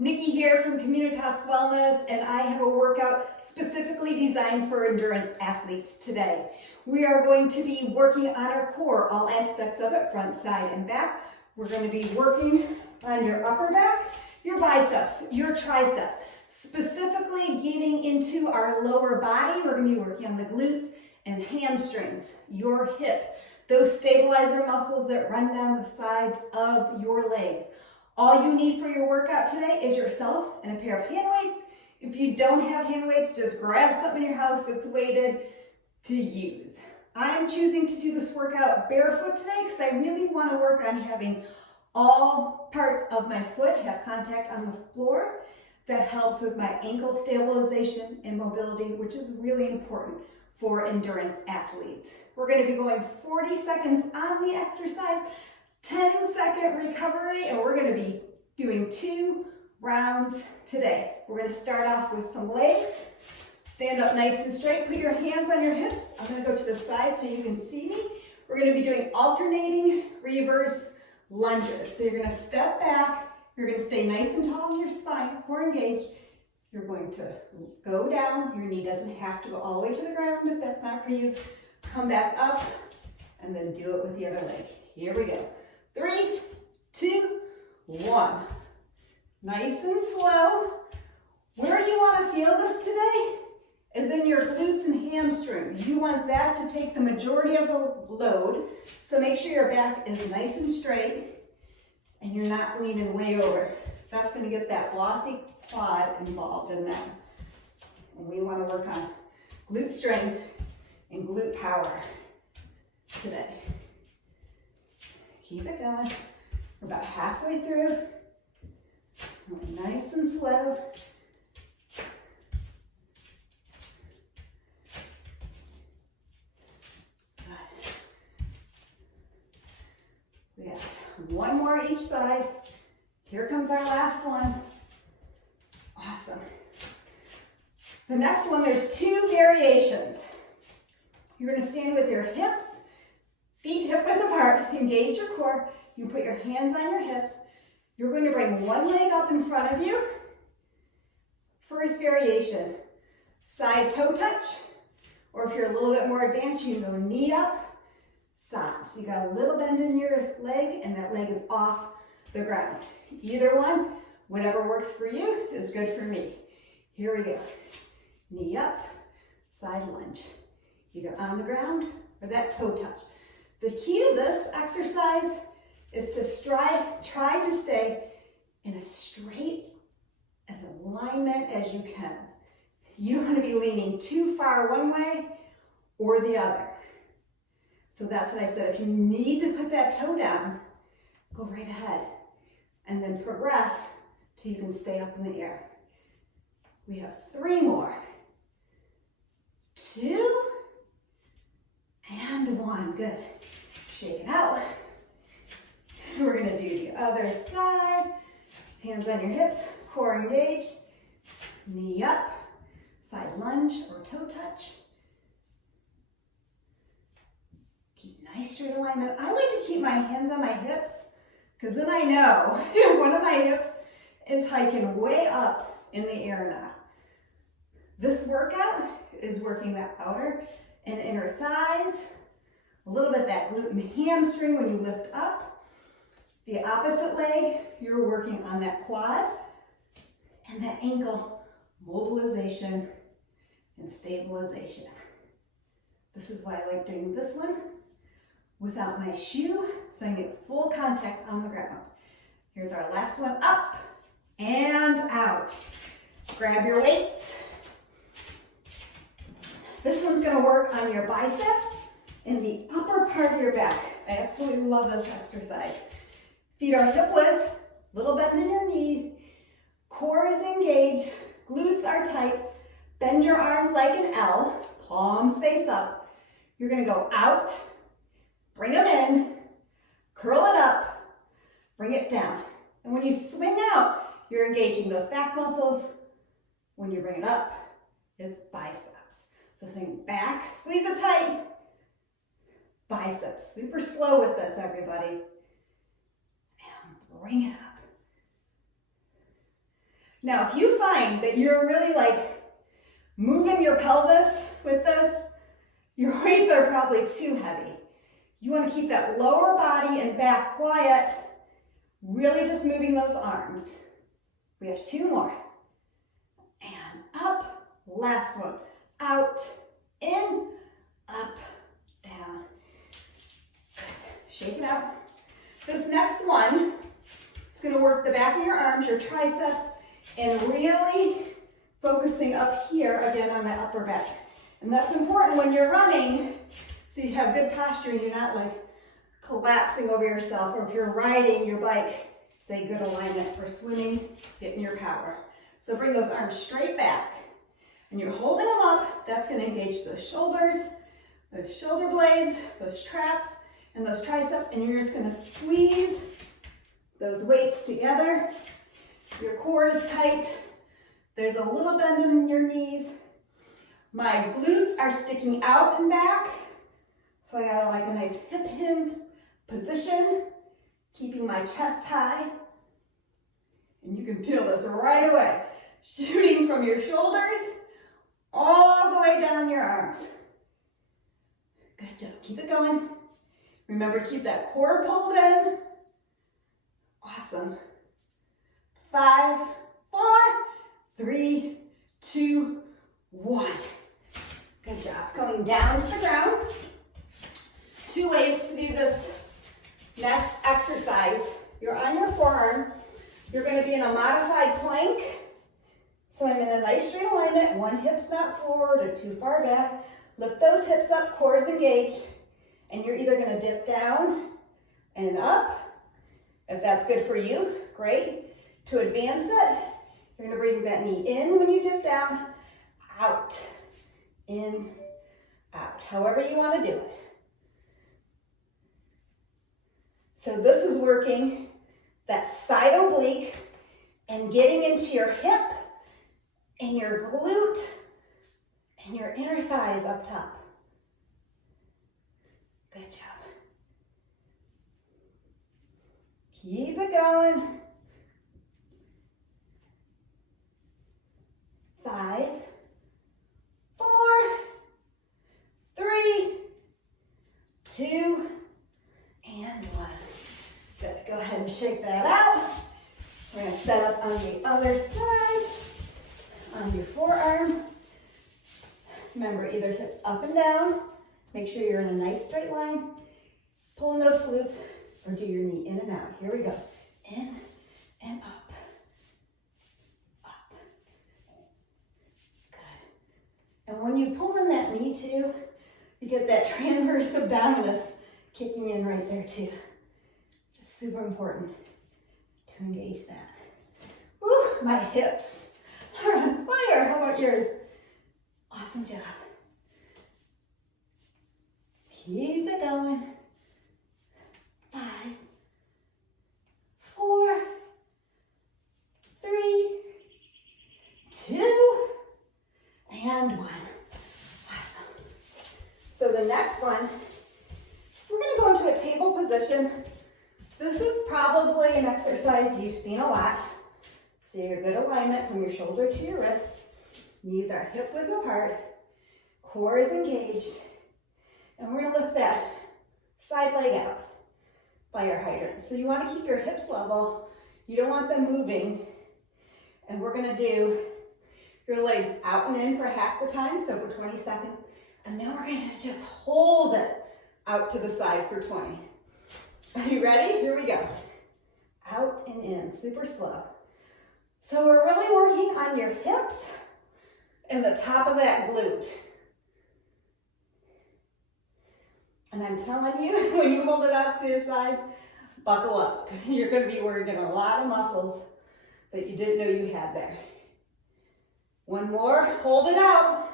Nikki here from Communitas Wellness, and I have a workout specifically designed for endurance athletes today. We are going to be working on our core, all aspects of it, front, side, and back. We're going to be working on your upper back, your biceps, your triceps, specifically getting into our lower body. We're going to be working on the glutes and hamstrings, your hips, those stabilizer muscles that run down the sides of your legs. All you need for your workout today is yourself and a pair of hand weights. If you don't have hand weights, just grab something in your house that's weighted to use. I'm choosing to do this workout barefoot today because I really want to work on having all parts of my foot have contact on the floor. That helps with my ankle stabilization and mobility, which is really important for endurance athletes. We're going to be going 40 seconds on the exercise, 10-second recovery, and we're going to be doing 2 rounds today. We're going to start off with some legs. Stand up nice and straight. Put your hands on your hips. I'm going to go to the side so you can see me. We're going to be doing alternating reverse lunges. So you're going to step back. You're going to stay nice and tall in your spine, core engaged. You're going to go down. Your knee doesn't have to go all the way to the ground if that's not for you. Come back up and then do it with the other leg. Here we go. 3, 2, 1. Nice and slow. Where you want to feel this today is in your glutes and hamstrings. You want that to take the majority of the load. So make sure your back is nice and straight and you're not leaning way over. That's going to get that glossy quad involved in that. And we want to work on glute strength and glute power today. Keep it going. We're about halfway through. We're nice and slow. We got one more each side. Here comes our last one. Awesome. The next one, there's 2 variations. You're going to stand with your hips, feet hip-width apart, engage your core. You put your hands on your hips. You're going to bring one leg up in front of you. First variation, side toe touch, or if you're a little bit more advanced, you can go knee up, side. So you got a little bend in your leg, and that leg is off the ground. Either one, whatever works for you is good for me. Here we go. Knee up, side lunge. Either on the ground or that toe touch. The key to this exercise is to try to stay in as straight an alignment as you can. You don't want to be leaning too far one way or the other. So that's what I said. If you need to put that toe down, go right ahead and then progress till you can stay up in the air. We have 3 more. 2 and 1. Good. Shake it out. We're going to do the other side. Hands on your hips, core engaged. Knee up, side lunge or toe touch. Keep nice straight alignment. I like to keep my hands on my hips because then I know one of my hips is hiking way up in the air now. This workout is working that outer and inner thighs, a little bit that glute and hamstring when you lift up. The opposite leg, you're working on that quad and that ankle mobilization and stabilization. This is why I like doing this one without my shoe, so I can get full contact on the ground. Here's our last one, up and out. Grab your weights. This one's going to work on your biceps and the upper part of your back. I absolutely love this exercise. Feet are hip width, little bend in your knee, core is engaged, glutes are tight. Bend your arms like an L, palms face up. You're going to go out, bring them in, curl it up, bring it down. And when you swing out, you're engaging those back muscles. When you bring it up, it's biceps. So think back, squeeze it tight, biceps. Super slow with this, everybody. And bring it up. Now, if you find that you're really like moving your pelvis with this, your weights are probably too heavy. You want to keep that lower body and back quiet, really just moving those arms. We have 2 more. And up, last one. Out, in, up, down. Shake it out. This next one is going to work the back of your arms, your triceps, and really focusing up here again on my upper back. And that's important when you're running, so you have good posture and you're not like collapsing over yourself, or if you're riding your bike, stay good alignment for swimming, getting your power. So bring those arms straight back, and you're holding them up. That's going to engage those shoulders, those shoulder blades, those traps, and those triceps, and you're just going to squeeze those weights together. Your core is tight. There's a little bend in your knees. My glutes are sticking out and back. So I got like a nice hip hinge position, keeping my chest high. And you can feel this right away, shooting from your shoulders all the way down your arms. Good job, keep it going. Remember, keep that core pulled in. Awesome. 5, 4, 3, 2, 1. Good job. Going down to the ground. 2 ways to do this next exercise. You're on your forearm. You're going to be in a modified plank. So I'm in a nice straight alignment. One hip's not forward or too far back. Lift those hips up, core is engaged. And you're either going to dip down and up. If that's good for you, great. To advance it, you're going to bring that knee in when you dip down, out, in, out, however you want to do it. So this is working that side oblique and getting into your hip and your glute and your inner thighs up top. Good job. Keep it going. 5, 4, 3, 2, and 1. Good. Go ahead and shake that out. We're going to set up on the other side, on your forearm. Remember, either hips up and down. Make sure you're in a nice straight line. Pulling those glutes, or do your knee in and out. Here we go. In and up. Up. Good. And when you pull in that knee too, you get that transverse abdominis kicking in right there too. Just super important to engage that. Woo, my hips are on fire. How about yours? Awesome job. Keep it going. 5, 4, 3, 2, and 1. Awesome. So the next one, we're going to go into a table position. This is probably an exercise you've seen a lot. So you're good alignment from your shoulder to your wrist. Knees are hip width apart. Core is engaged. And we're going to lift that side leg out by your hydrant. So you want to keep your hips level. You don't want them moving. And we're going to do your legs out and in for half the time, so for 20 seconds. And then we're going to just hold it out to the side for 20. Are you ready? Here we go. Out and in, super slow. So we're really working on your hips and the top of that glute. And I'm telling you, when you hold it out to your side, buckle up. You're going to be working a lot of muscles that you didn't know you had there. One more, hold it out.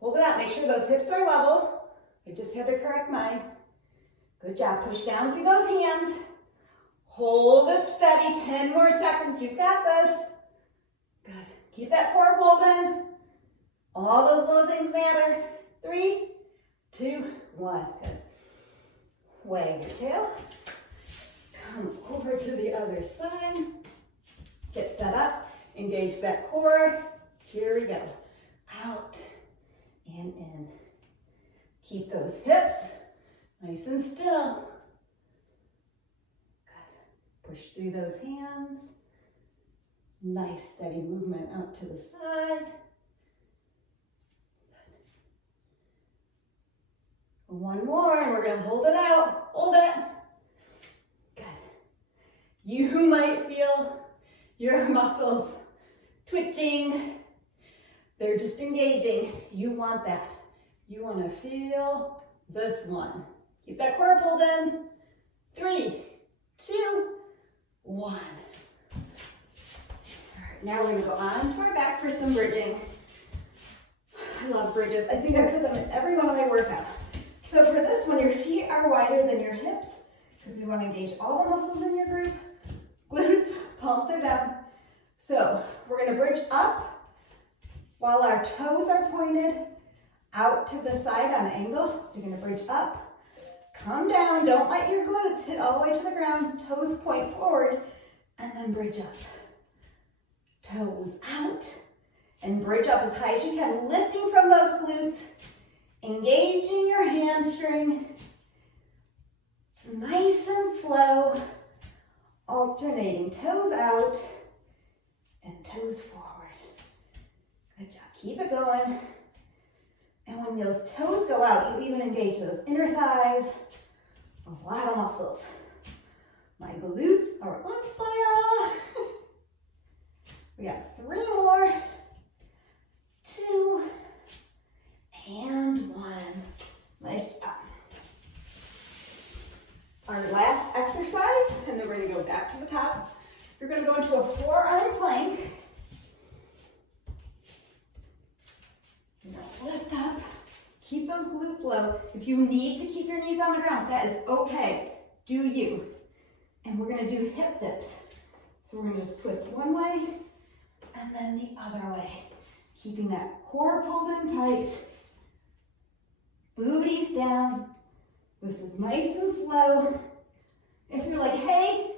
Hold it out, make sure those hips are level. I just had to correct mine. Good job, push down through those hands. Hold it steady, 10 more seconds, you've got this. Good, keep that core pulled in. All those little things matter. 3, 2, 1, good. Wag your tail. Come over to the other side. Get set up. Engage that core. Here we go. Out and in. Keep those hips nice and still. Good. Push through those hands. Nice steady movement out to the side. Good. One more, and we're going to hold it out. Hold it. Good. You might feel your muscles twitching. They're just engaging. You want that. You want to feel this one. Keep that core pulled in. 3, 2, 1. All right, now we're going to go on to our back for some bridging. I love bridges. I think I put them in every one of my workouts. So for this one, your feet are wider than your hips because we want to engage all the muscles in your group. Glutes, palms are down. So we're going to bridge up while our toes are pointed out to the side on an angle. So you're going to bridge up, come down, don't let your glutes hit all the way to the ground, toes point forward, and then bridge up. Toes out, and bridge up as high as you can, lifting from those glutes, engaging your hamstring. It's nice and slow, alternating toes out and toes forward. Good job, keep it going. And when those toes go out, you even engage those inner thighs, a lot of muscles. My glutes are on fire. We got 3 more, 2, and 1. Nice job. Our last exercise, and then we're going to go back to the top. You're going to go into a forearm plank. You're going to lift up. Keep those glutes low. If you need to keep your knees on the ground, that is okay. Do you. And we're going to do hip dips. So we're going to just twist one way and then the other way. Keeping that core pulled in tight. Booties down. This is nice and slow. If you're like, hey,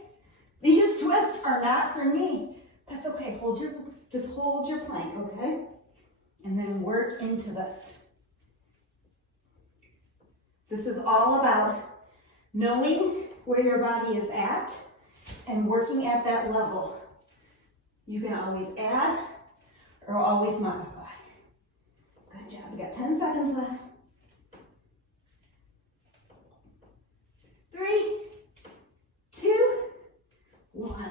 these twists are not for me, that's okay. Just hold your plank, okay? And then work into this. This is all about knowing where your body is at and working at that level. You can always add or always modify. Good job. We got 10 seconds left. 3, 2, 1.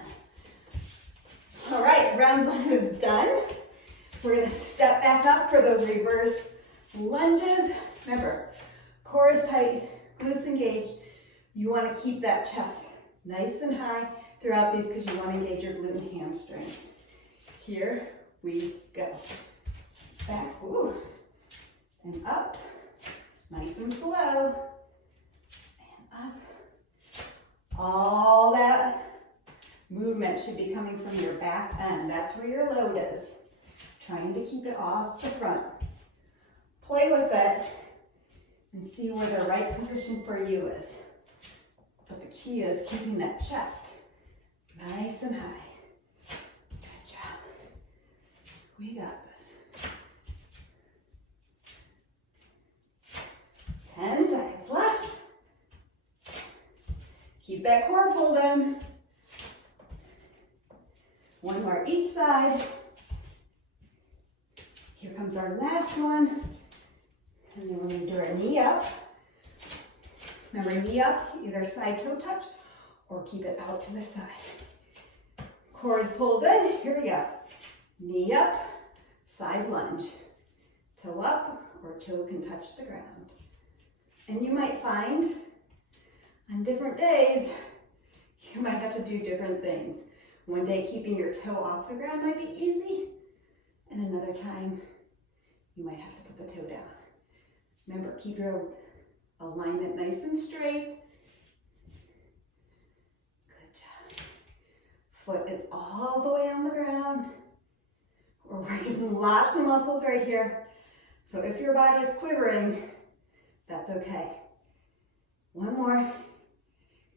All right, round 1 is done. We're going to step back up for those reverse lunges. Remember, core is tight, glutes engaged. You want to keep that chest nice and high throughout these because you want to engage your glute and hamstrings. Here we go. Back, ooh, and up, nice and slow, and up. All that movement should be coming from your back end. That's where your load is. Trying to keep it off the front. Play with it and see where the right position for you is. But the key is keeping that chest nice and high. Good job. We got this. 10 seconds left. Keep that core pulled in. 1 more each side. Here comes our last one. And then we're going to do our knee up. Remember, knee up, either side toe touch or keep it out to the side. Core is pulled in. Here we go. Knee up, side lunge. Toe up or toe can touch the ground. And you might find on different days, you might have to do different things. One day keeping your toe off the ground might be easy. And another time, you might have to put the toe down. Remember, keep your alignment nice and straight. Good job. Foot is all the way on the ground. We're working lots of muscles right here. So if your body is quivering, that's okay. 1 more.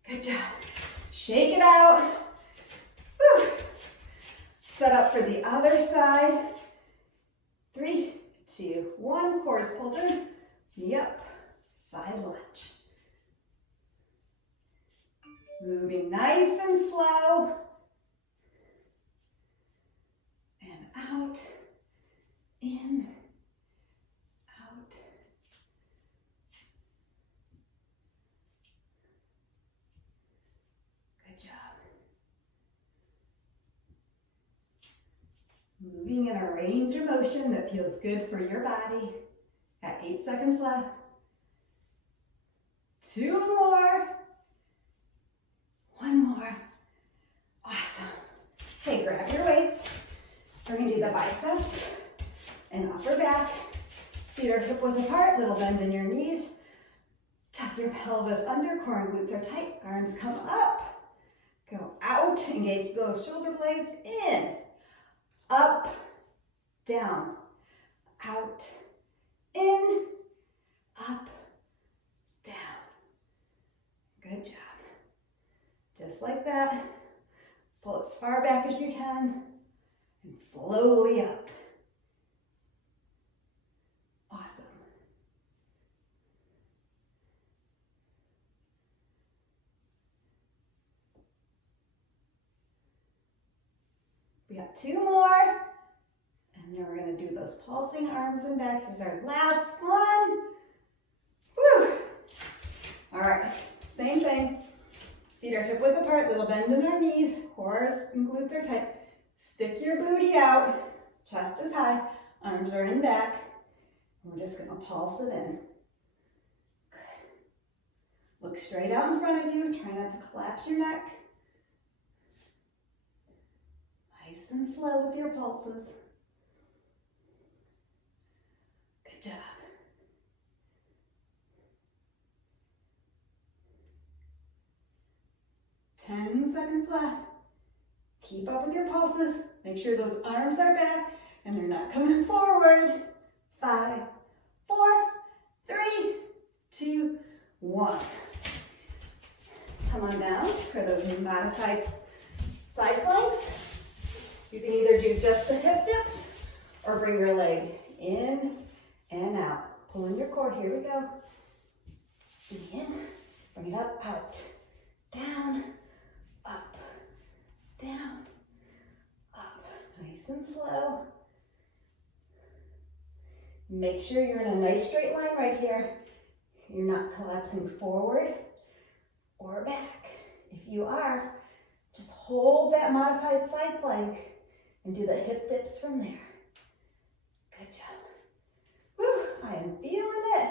Good job. Shake it out. Whew. set up for the other side. 3, 2, 1. Core is pulled in. Knee up. Side lunge. Moving nice and slow. And out. In. Out. Good job. Moving in a range of motion that feels good for your body. At 8 seconds left. 2 more. 1 more. Awesome. Okay, grab your weights. We're going to do the biceps and upper back. Feet are hip width apart, little bend in your knees. Tuck your pelvis under, core and glutes are tight. Arms come up. Go out, engage those shoulder blades. In, up, down, out, in, up, down. Good job. Just like that. Pull as far back as you can and slowly up. Awesome. We got 2 more. And then we're going to do those pulsing arms and back. Here's our last one. Woo! All right, same thing. Feet are hip width apart, little bend in our knees, core and glutes are tight. Stick your booty out, chest is high, arms are in back. We're just gonna pulse it in. Good. Look straight out in front of you, try not to collapse your neck. Nice and slow with your pulses. Good job. 10 seconds left. Keep up with your pulses. Make sure those arms are back and they're not coming forward. 5, 4, 3, 2, 1. Come on down for those modified side planks. You can either do just the hip dips or bring your leg in and out. Pull in your core. Here we go. In, bring it up, out, down, up, down, up. Nice and slow. Make sure you're in a nice straight line right here. You're not collapsing forward or back. If you are, just hold that modified side plank and do the hip dips from there. Good job. Woo, I am feeling it.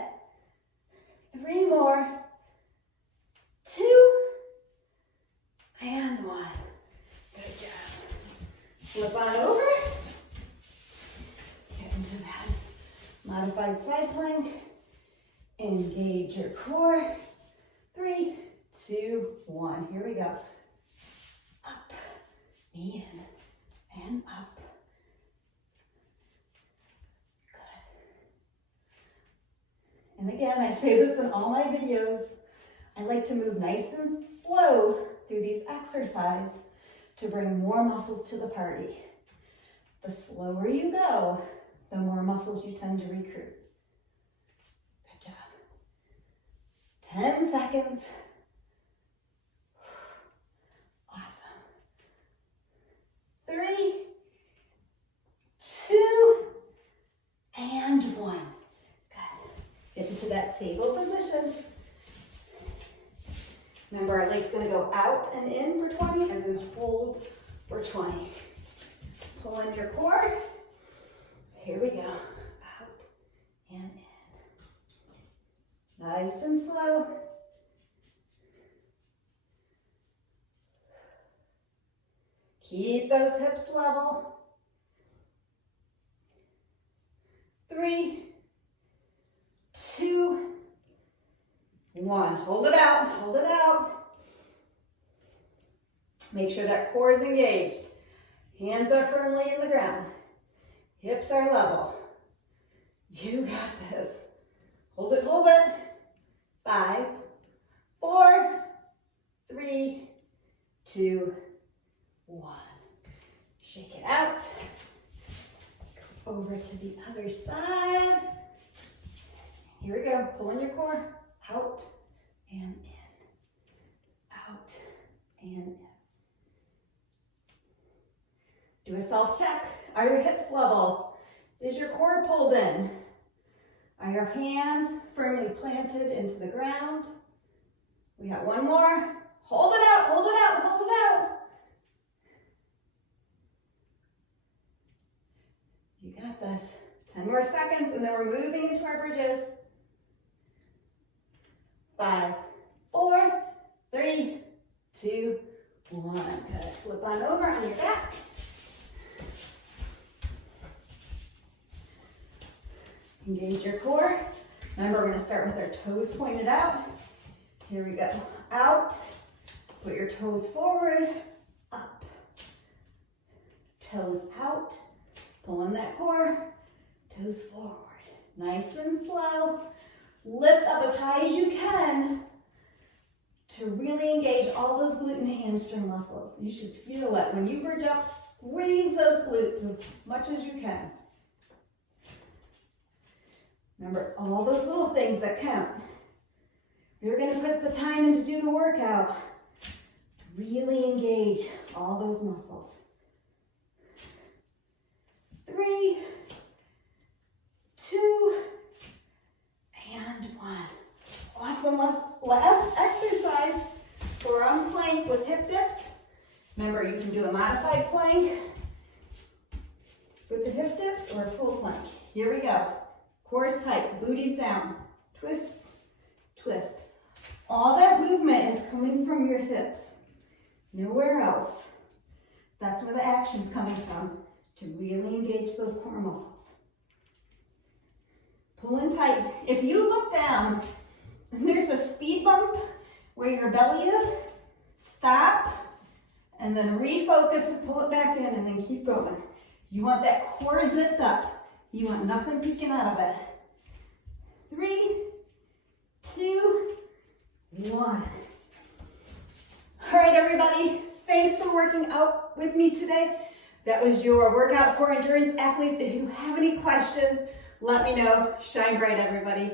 3 more. 2 and 1. Good job. Flip on over. Get into that modified side plank. Engage your core. 3, 2, 1. Here we go. Up, in, and up. And again, I say this in all my videos, I like to move nice and slow through these exercises to bring more muscles to the party. The slower you go, the more muscles you tend to recruit. Good job. 10 seconds. Awesome. 3, 2, and 1. Get into that table position. Remember, our leg's going to go out and in for 20 and then hold for 20. Pull in your core. Here we go. Out and in. Nice and slow. Keep those hips level. 3, 2, 1. Hold it out, hold it out. Make sure that core is engaged. Hands are firmly in the ground. Hips are level. You got this. Hold it, hold it. 5, 4, 3, 2, 1. Shake it out. Over to the other side. Here we go. Pull in your core. Out and in. Out and in. Do a self-check. Are your hips level? Is your core pulled in? Are your hands firmly planted into the ground? We got one more. Hold it out, hold it out, hold it out. You got this. 10 more seconds, and then we're moving into our bridges. 5, 4, 3, 2, 1. Good. Flip on over on your back. Engage your core. Remember, we're going to start with our toes pointed out. Here we go. Out. Put your toes forward. Up. Toes out. Pull in that core. Toes forward. Nice and slow. Lift up as high as you can to really engage all those glute and hamstring muscles. You should feel it. When you bridge up, squeeze those glutes as much as you can. Remember, it's all those little things that count. You're going to put the time in to do the workout. Really engage all those muscles. 3, 2, and 1. Awesome. Last exercise. Forearm plank with hip dips. Remember, you can do a modified plank with the hip dips or a full plank. Here we go. Core's tight, booty's down. Twist, twist. All that movement is coming from your hips. Nowhere else. That's where the action's coming from, to really engage those core muscles. Pull in tight. If you look down and there's a speed bump where your belly is, stop and then refocus and pull it back in and then keep going. You want that core zipped up. You want nothing peeking out of it. 3, 2, 1. All right, everybody. Thanks for working out with me today. That was your workout for endurance athletes. If you have any questions, let me know. Shine bright, everybody.